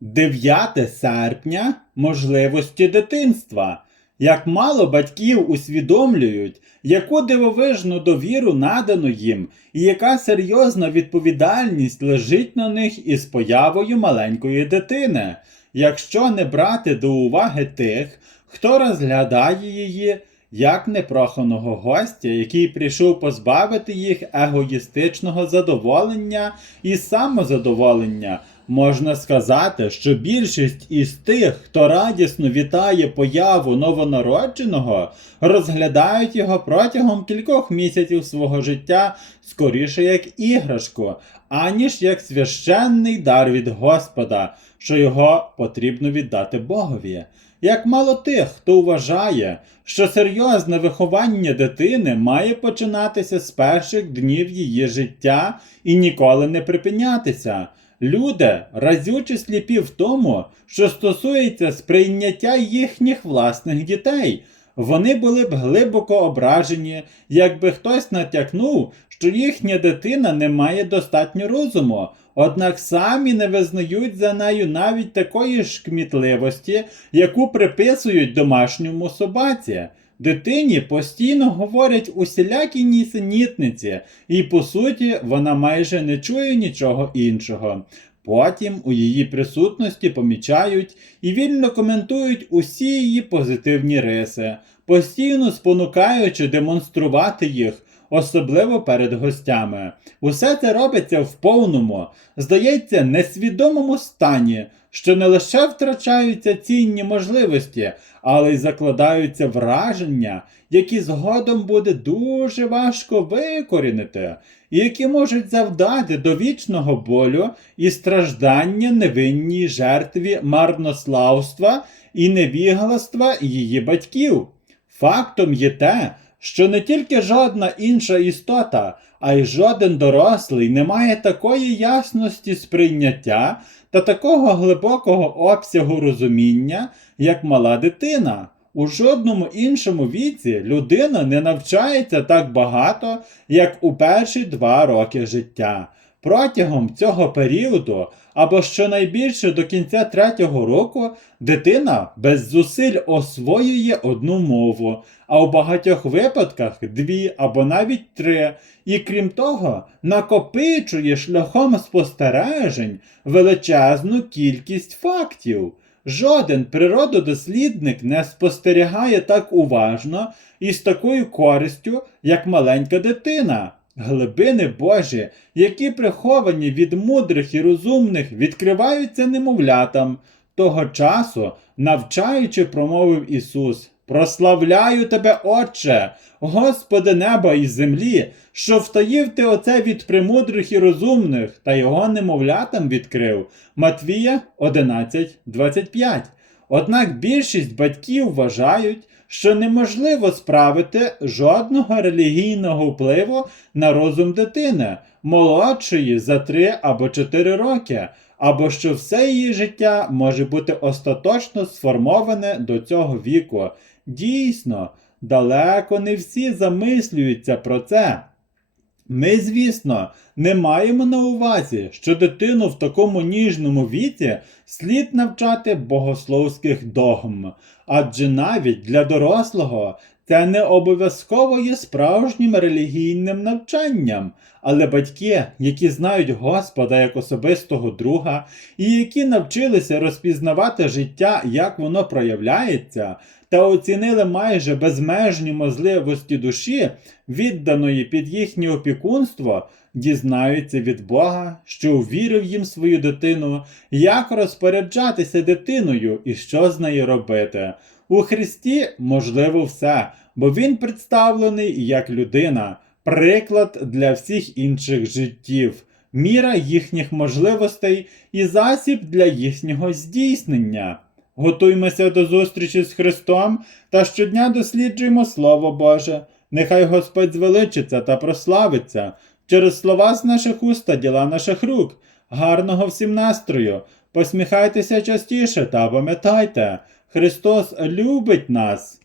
9 серпня можливості дитинства. Як мало батьків усвідомлюють, яку дивовижну довіру надано їм, і яка серйозна відповідальність лежить на них із появою маленької дитини, якщо не брати до уваги тих, хто розглядає її як непроханого гостя, який прийшов позбавити їх егоїстичного задоволення і самозадоволення. Можна сказати, що більшість із тих, хто радісно вітає появу новонародженого, розглядають його протягом кількох місяців свого життя скоріше як іграшку, аніж як священний дар від Господа, що його потрібно віддати Богові. Як мало тих, хто вважає, що серйозне виховання дитини має починатися з перших днів її життя і ніколи не припинятися. Люди разюче сліпі в тому, що стосується сприйняття їхніх власних дітей. Вони були б глибоко ображені, якби хтось натякнув, що їхня дитина не має достатньо розуму, однак самі не визнають за нею навіть такої ж кмітливості, яку приписують домашньому собаці. Дитині постійно говорять усілякі нісенітниці, і по суті вона майже не чує нічого іншого. Потім у її присутності помічають і вільно коментують усі її позитивні риси, постійно спонукаючи демонструвати їх, особливо перед гостями. Усе це робиться в повному, здається, несвідомому стані, що не лише втрачаються цінні можливості, але й закладаються враження, які згодом буде дуже важко викорінити, і які можуть завдати довічного болю і страждання невинній жертві марнославства і невігластва її батьків. Фактом є те, що не тільки жодна інша істота, а й жоден дорослий не має такої ясності сприйняття та такого глибокого обсягу розуміння, як мала дитина. У жодному іншому віці людина не навчається так багато, як у перші два роки життя. Протягом цього періоду, або щонайбільше до кінця третього року, дитина без зусиль освоює одну мову, а у багатьох випадках дві або навіть три, і крім того, накопичує шляхом спостережень величезну кількість фактів. Жоден природодослідник не спостерігає так уважно і з такою користю, як маленька дитина. Глибини Божі, які приховані від мудрих і розумних, відкриваються немовлятам. Того часу, навчаючи, промовив Ісус: Прославляю тебе, Отче, Господи неба і землі, що втаїв ти оце від премудрих і розумних, та його немовлятам відкрив. Матвія 11.25. Однак більшість батьків вважають, що неможливо справити жодного релігійного впливу на розум дитини, молодшої за 3 або 4 роки, або що все її життя може бути остаточно сформоване до цього віку. Дійсно, далеко не всі замислюються про це. Ми, звісно, не маємо на увазі, що дитину в такому ніжному віці слід навчати богословських догм, адже навіть для дорослого це не обов'язково є справжнім релігійним навчанням, але батьки, які знають Господа як особистого друга, і які навчилися розпізнавати життя, як воно проявляється, та оцінили майже безмежні можливості душі, відданої під їхнє опікунство, дізнаються від Бога, що ввірив їм свою дитину, як розпоряджатися дитиною і що з нею робити. У Христі можливо все, бо Він представлений як людина, приклад для всіх інших життів, міра їхніх можливостей і засіб для їхнього здійснення. Готуймося до зустрічі з Христом та щодня досліджуємо Слово Боже. Нехай Господь звеличиться та прославиться через слова з наших уст та діла наших рук. Гарного всім настрою! Посміхайтеся частіше та пам'ятайте, Христос любить нас.